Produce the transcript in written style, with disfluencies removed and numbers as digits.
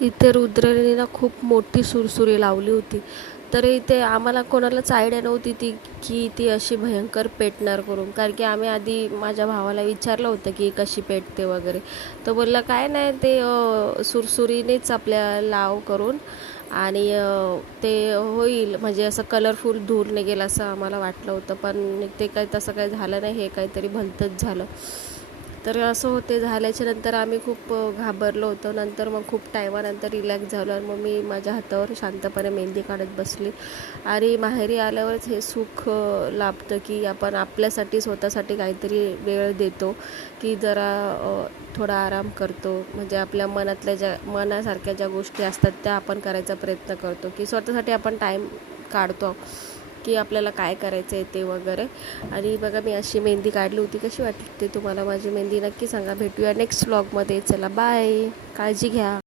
इथे रुद्राने ना खूप मोठी सुरसुरी लावली होती. तर इथे आम्हाला कोणालाच आयडिया नव्हती की ती अशी भयंकर पेटणार करून. कारण की आम्ही आधी माझ्या भावाला विचारलं होतं की कशी पेटते वगैरे. तो बोलला काय नाही ते सुरसुरीनेच आपल्या लाव करून आणि ते होईल म्हणजे असं कलरफुल धूर निघेल असं आम्हाला वाटलं होतं. पण ते काही तसं काही झालं नाही. हे काहीतरी भलतंच झालं. तर असं होते. झाल्याच्या नंतर आम्ही खूप घाबरलो होतो. नंतर मग खूप टायमानंतर रिलॅक्स झालो आणि मग मी माझ्या हातावर शांतपणे मेहंदी काढत बसली. आणि माहेरी आल्यावरच हे सुख लाभतं की आपण आपल्यासाठी स्वतःसाठी काहीतरी वेळ देतो, की जरा थोडा आराम करतो. म्हणजे आपल्या मनासारख्या ज्या गोष्टी असतात त्या आपण करायचा प्रयत्न करतो, की स्वतःसाठी आपण टाईम काढतो की आपल्याला काय करायचं आहे ते वगैरे. आणि बघा मी अशी मेहंदी काढली होती. कशी वाटते तुम्हाला माझी मेहंदी नक्की सांगा. भेटूया नेक्स्ट व्लॉगमध्ये. चला बाय, काळजी घ्या.